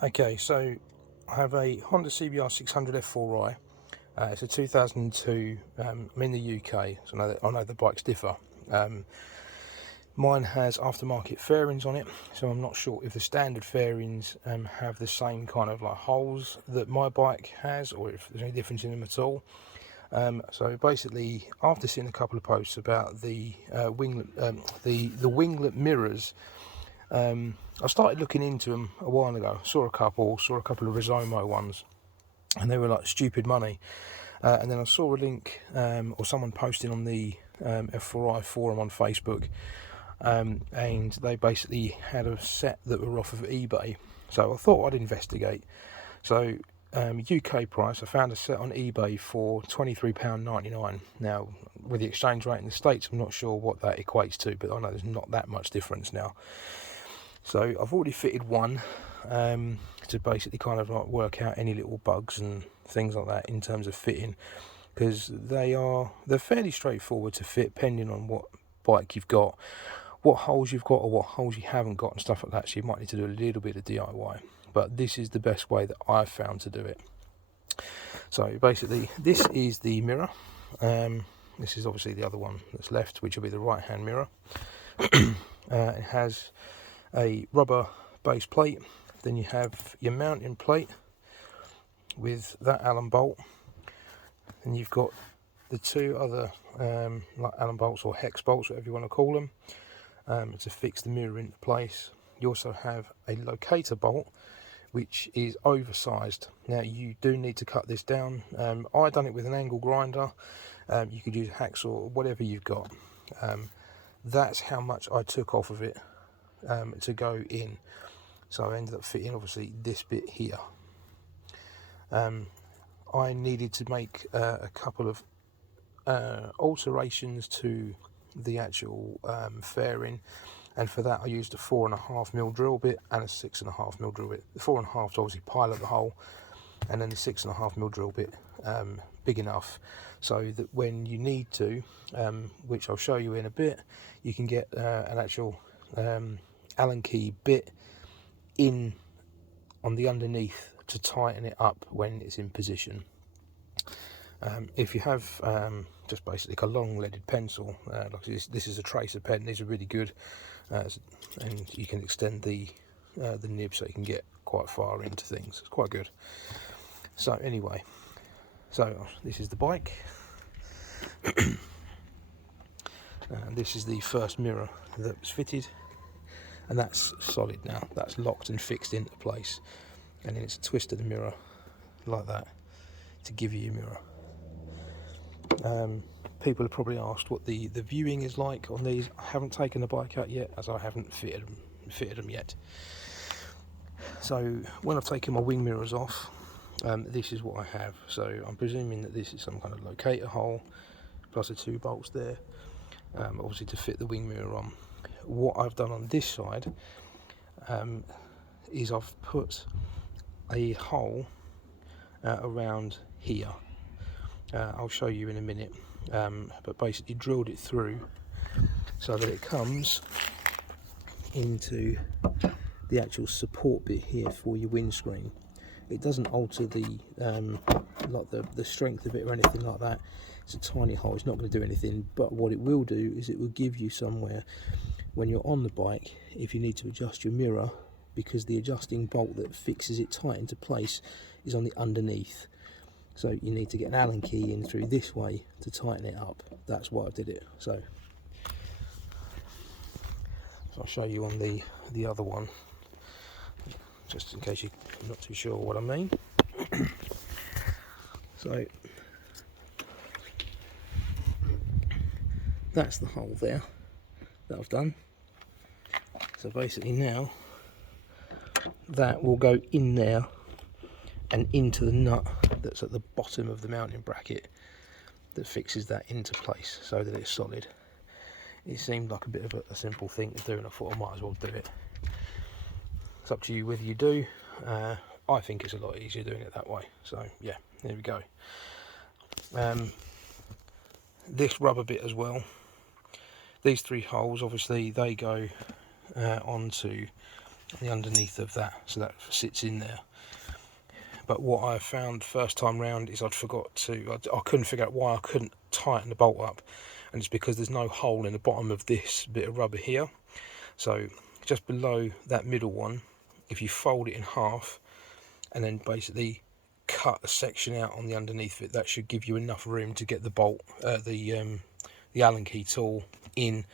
Okay, so I have a Honda CBR600F4i. It's a 2002. I'm in the UK, so I know the bikes differ. Mine has aftermarket fairings on it, so I'm not sure if the standard fairings have the same kind of like holes that my bike has, or if there's any difference in them at all. So basically, after seeing a couple of posts about the Winglet Mirrors, I started looking into them a while ago. Saw a couple of Rizomo ones, and they were like stupid money. And then I saw a link, or someone posting on the F4i forum on Facebook, and they basically had a set that were off of eBay. So I thought I'd investigate. So UK price, I found a set on eBay for £23.99. Now, with the exchange rate in the States, I'm not sure what that equates to, but I know there's not that much difference now. So I've already fitted one to basically kind of like work out any little bugs and things like that in terms of fitting, because they're fairly straightforward to fit, depending on what bike you've got, what holes you've got or what holes you haven't got and stuff like that. So you might need to do a little bit of DIY, but this is the best way that I've found to do it. So basically, this is the mirror. This is obviously the other one that's left, which will be the right hand mirror. It has a rubber base plate, then you have your mounting plate with that Allen bolt, and you've got the two other like Allen bolts or hex bolts, whatever you want to call them, to fix the mirror into place. You also have a locator bolt, which is oversized. Now you do need to cut this down. I done it with an angle grinder. You could use a hacksaw, whatever you've got. That's how much I took off of it to go in. So I ended up fitting obviously this bit here. I needed to make a couple of alterations to the actual fairing, and for that I used a 4.5mm drill bit and a 6.5mm drill bit. The 4.5 to obviously pilot the hole, and then the 6.5mm drill bit big enough so that when you need to, which I'll show you in a bit, you can get an actual Allen key bit in on the underneath to tighten it up when it's in position. If you have just basically a long leaded pencil, like this is a tracer pen. These are really good, and you can extend the nib so you can get quite far into things. It's quite good. So anyway, so this is the bike, and this is the first mirror that was fitted, and that's solid now. That's locked and fixed into place, and then it's a twist of the mirror like that to give you your mirror. People have probably asked what the viewing is like on these. I haven't taken the bike out yet, as I haven't fitted them yet. So when I've taken my wing mirrors off, this is what I have. So I'm presuming that this is some kind of locator hole, plus the 2 bolts there, obviously to fit the wing mirror on. What I've done on this side is I've put a hole around here. I'll show you in a minute, but basically drilled it through so that it comes into the actual support bit here for your windscreen. It doesn't alter the strength of it or anything like that. It's a tiny hole, it's not going to do anything, but what it will do is it will give you somewhere when you're on the bike if you need to adjust your mirror, because the adjusting bolt that fixes it tight into place is on the underneath. So you need to get an Allen key in through this way to tighten it up. That's why I did it. So I'll show you on the other one, just in case you're not too sure what I mean. So that's the hole there that I've done. So basically now that will go in there and into the nut that's at the bottom of the mounting bracket that fixes that into place so that it's solid. It seemed like a bit of a simple thing to do, and I thought I might as well do it. It's up to you whether you do. I think it's a lot easier doing it that way. So yeah, there we go. This rubber bit as well. These 3 holes, obviously, they go onto on the underneath of that, so that sits in there. But what I found first time round is I couldn't figure out why I couldn't tighten the bolt up, and it's because there's no hole in the bottom of this bit of rubber here. So just below that middle one, if you fold it in half and then basically cut a section out on the underneath of it, that should give you enough room to get the bolt, the Allen key tool in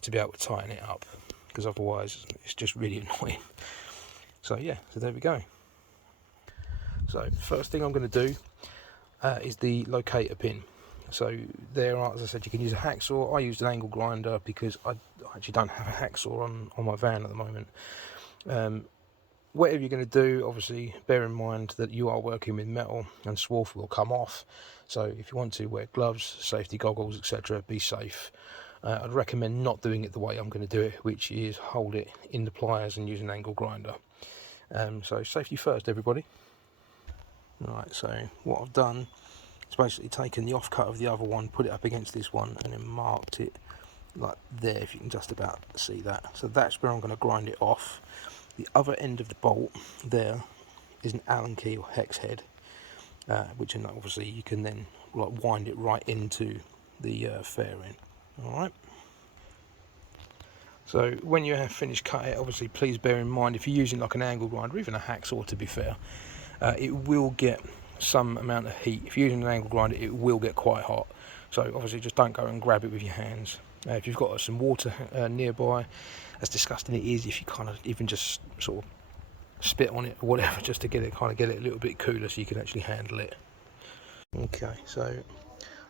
to be able to tighten it up, because otherwise it's just really annoying. So yeah, so there we go. So first thing I'm going to do is the locator pin. So there are, as I said, you can use a hacksaw. I used an angle grinder because I actually don't have a hacksaw on my van at the moment. Whatever you're going to do, obviously bear in mind that you are working with metal and swarf will come off. So if you want to, wear gloves, safety goggles, etc. Be safe. I'd recommend not doing it the way I'm going to do it, which is hold it in the pliers and use an angle grinder. So safety first, everybody. Right, so what I've done is basically taken the offcut of the other one, put it up against this one, and then marked it like there, if you can just about see that. So that's where I'm going to grind it off. The other end of the bolt there is an Allen key or hex head, which obviously you can then like wind it right into the fairing. Alright. So when you have finished cutting it, obviously please bear in mind, if you're using like an angle grinder or even a hacksaw, to be fair, it will get some amount of heat. If you're using an angle grinder, it will get quite hot. So obviously just don't go and grab it with your hands. If you've got some water nearby, as disgusting it is, if you kind of even just sort of spit on it or whatever, just to get it a little bit cooler so you can actually handle it. Okay, so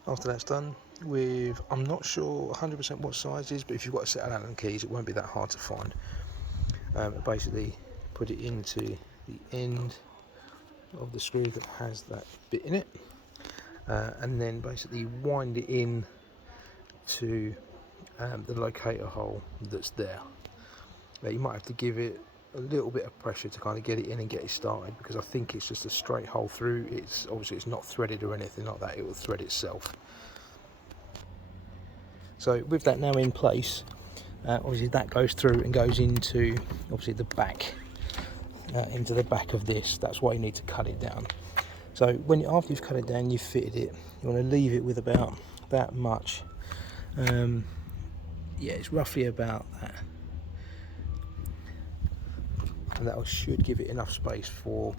after that's done, I'm not sure 100% what size it is, but if you've got a set of Allen keys, it won't be that hard to find. Basically put it into the end of the screw that has that bit in it, and then basically wind it in to the locator hole that's there. Now you might have to give it a little bit of pressure to kind of get it in and get it started, because I think it's just a straight hole through. It's obviously it's not threaded or anything like that, it will thread itself. So with that now in place, obviously that goes through and goes into obviously the back, into the back of this. That's why you need to cut it down. So after you've cut it down, you've fitted it, you want to leave it with about that much. Yeah, it's roughly about that, and that should give it enough space for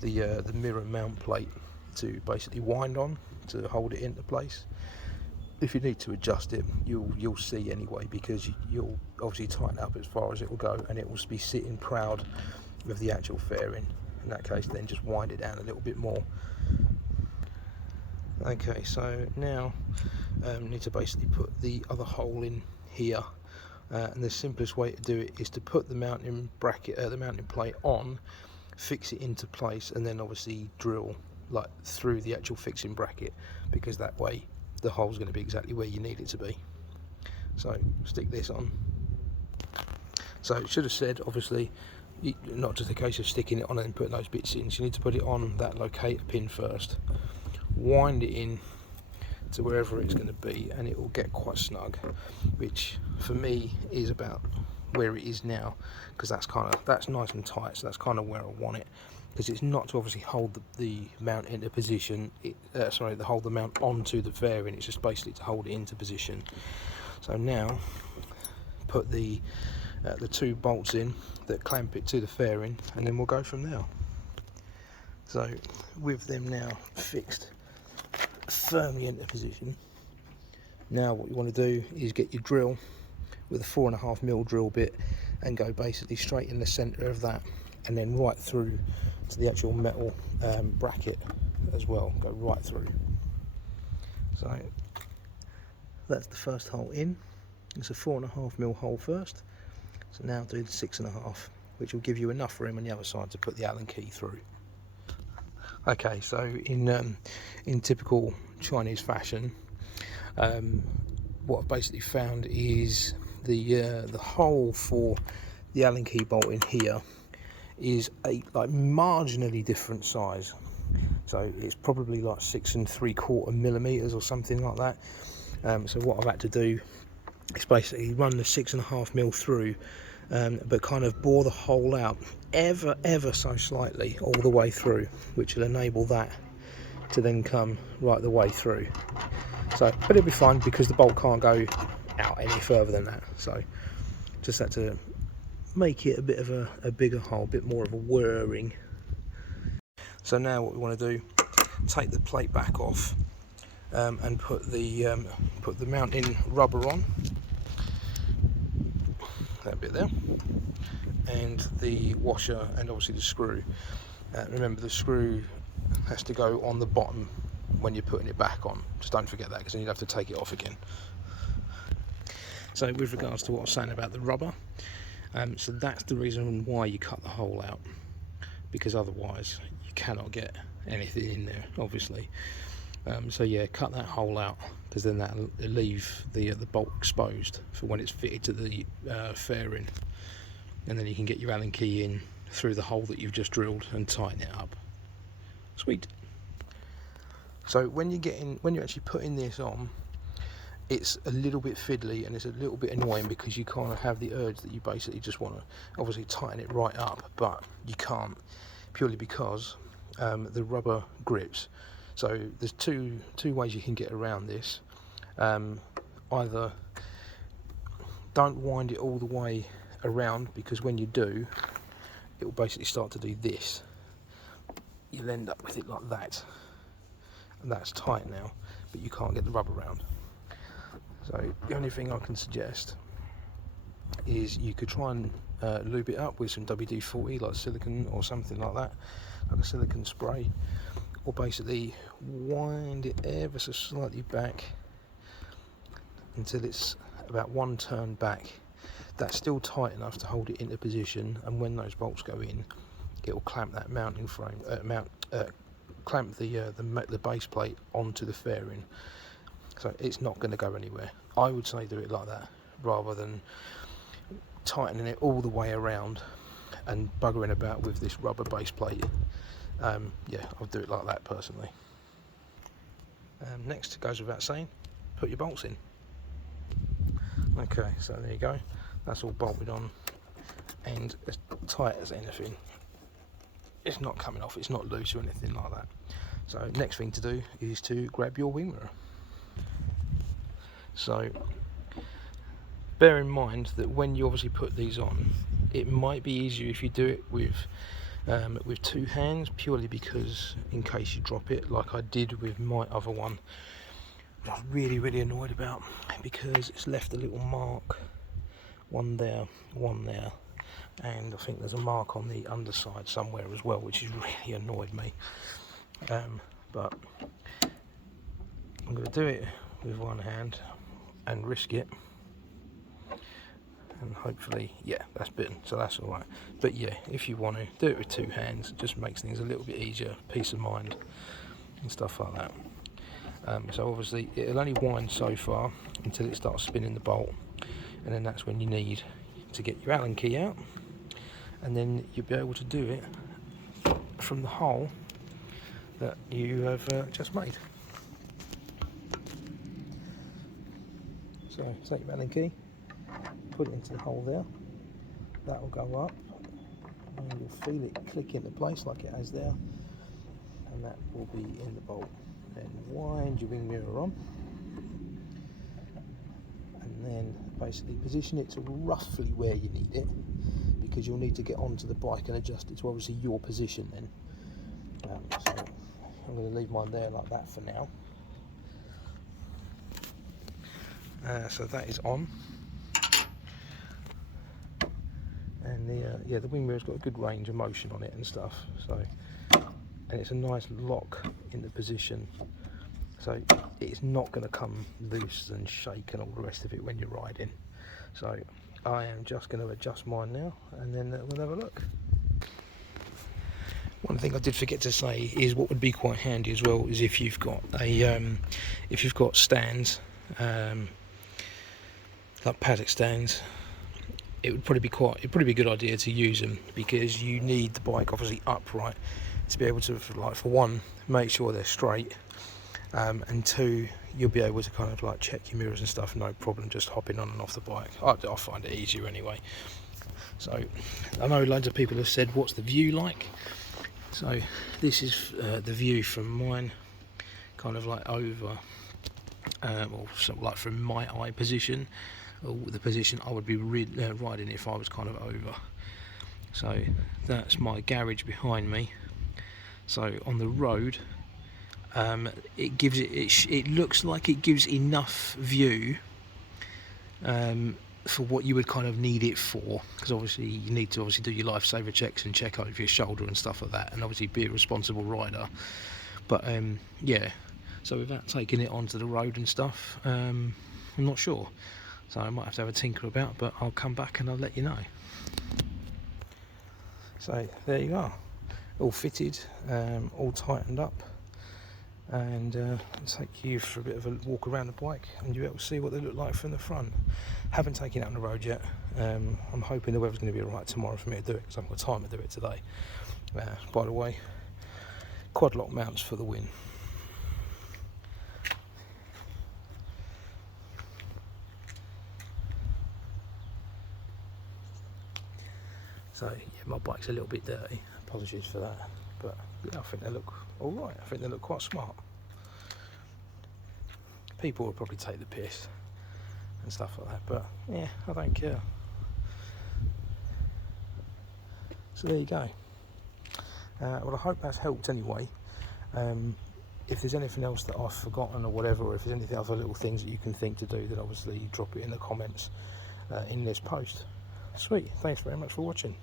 the mirror mount plate to basically wind on to hold it into place. If you need to adjust it, you'll see anyway, because you'll obviously tighten up as far as it will go, and it will be sitting proud of the actual fairing. In that case, then just wind it down a little bit more. Okay, so now you need to basically put the other hole in here, and the simplest way to do it is to put the mounting bracket, the mounting plate on, fix it into place, and then obviously drill like through the actual fixing bracket, because that way the hole's going to be exactly where you need it to be. So stick this on. So it should have said, obviously, not just a case of sticking it on and putting those bits in. So you need to put it on that locator pin first, wind it in to wherever it's going to be, and it will get quite snug, which for me is about where it is now, because that's nice and tight. So that's kind of where I want it, because it's not to obviously hold the mount into position, to hold the mount onto the fairing. It's just basically to hold it into position. So now put the two bolts in that clamp it to the fairing, and then we'll go from there. So with them now fixed firmly into position, now what you want to do is get your drill with a 4.5mm drill bit and go basically straight in the center of that, and then right through to the actual metal bracket as well. Go right through. So that's the first hole in. It's a 4.5mm hole first. So now do the 6.5, which will give you enough room on the other side to put the Allen key through. Okay, so in typical Chinese fashion, what I've basically found is the hole for the Allen key bolt in here is a like marginally different size. So it's probably like 6 3/4mm or something like that. So what I've had to do is basically run the 6.5mm through but kind of bore the hole out ever so slightly all the way through, which will enable that to then come right the way through. So, but it'll be fine because the bolt can't go out any further than that. So just had to make it a bit of a bigger hole, a bit more of a whirring. So now what we want to do, take the plate back off and put the mounting rubber on, that bit there, and the washer, and obviously the screw. Remember, the screw has to go on the bottom when you're putting it back on. Just don't forget that, because then you'd have to take it off again. So with regards to what I was saying about the rubber, so that's the reason why you cut the hole out, because otherwise you cannot get anything in there, obviously. So yeah, cut that hole out, because then that'll leave the bolt exposed for when it's fitted to the fairing, and then you can get your Allen key in through the hole that you've just drilled and tighten it up. Sweet. So when you're actually putting this on, it's a little bit fiddly and it's a little bit annoying, because you kind of have the urge that you basically just want to obviously tighten it right up, but you can't, purely because the rubber grips. So there's two ways you can get around this. Either don't wind it all the way around, because when you do, it will basically start to do this. You'll end up with it like that, and that's tight now, but you can't get the rubber around. So the only thing I can suggest is you could try and lube it up with some WD-40, like silicone or something like that, like a silicone spray, or basically wind it ever so slightly back until it's about one turn back. That's still tight enough to hold it into position, and when those bolts go in, it will clamp that mounting frame, clamp the base plate onto the fairing. So it's not going to go anywhere. I would say do it like that, rather than tightening it all the way around and buggering about with this rubber base plate. Yeah, I'll do it like that personally. Next, goes without saying, put your bolts in. Okay, so there you go. That's all bolted on and as tight as anything. It's not coming off, it's not loose or anything like that. So next thing to do is to grab your wing mirror. So bear in mind that when you obviously put these on, it might be easier if you do it with two hands, purely because in case you drop it, like I did with my other one, I was really annoyed about, because it's left a little mark, one there, and I think there's a mark on the underside somewhere as well, which has really annoyed me. But I'm going to do it with one hand and risk it, and hopefully, yeah, that's bitten, so that's all right. But yeah, if you want to do it with two hands, it just makes things a little bit easier, peace of mind and stuff like that. So obviously it'll only wind so far until it starts spinning the bolt, and then that's when you need to get your Allen key out, and then you'll be able to do it from the hole that you have just made. So take your Allen key, put it into the hole there, that will go up, and you'll feel it click into place like it has there, and that will be in the bolt. Then wind your wing mirror on, and then basically position it to roughly where you need it, because you'll need to get onto the bike and adjust it to obviously your position then. So I'm going to leave mine there like that for now. So that is on, and the wing mirror's got a good range of motion on it and stuff. So, and it's a nice lock in the position, so it's not going to come loose and shake and all the rest of it when you're riding. So I am just going to adjust mine now, and then we'll have a look. One thing I did forget to say is what would be quite handy as well is if you've got stands, like paddock stands, it'd probably be a good idea to use them, because you need the bike obviously upright to be able to, like, for one, make sure they're straight, and two, you'll be able to kind of like check your mirrors and stuff, no problem, just hopping on and off the bike. I find it easier anyway. So I know loads of people have said, what's the view like? So this is the view from mine, kind of like over, or sort of like from my eye position, or the position I would be riding if I was kind of over. So that's my garage behind me. So on the road, it gives it looks like it gives enough view for what you would kind of need it for, because obviously you need to do your lifesaver checks and check over your shoulder and stuff like that, and obviously be a responsible rider. But yeah, so without taking it onto the road and stuff, I'm not sure, so I might have to have a tinker about, but I'll come back and I'll let you know. So there you are, all fitted, all tightened up, and I'll take you for a bit of a walk around the bike and you'll be able to see what they look like from the front. Haven't taken it on the road yet. I'm hoping the weather's going to be alright tomorrow for me to do it, because I haven't got time to do it today. By the way, quad lock mounts for the win. So yeah, my bike's a little bit dirty, apologies for that, but yeah, I think they look alright. I think they look quite smart. People will probably take the piss and stuff like that, but yeah, I don't care. So there you go. Well, I hope that's helped anyway. If there's anything else that I've forgotten or whatever, or if there's anything other little things that you can think to do, then obviously drop it in the comments in this post. Sweet, thanks very much for watching.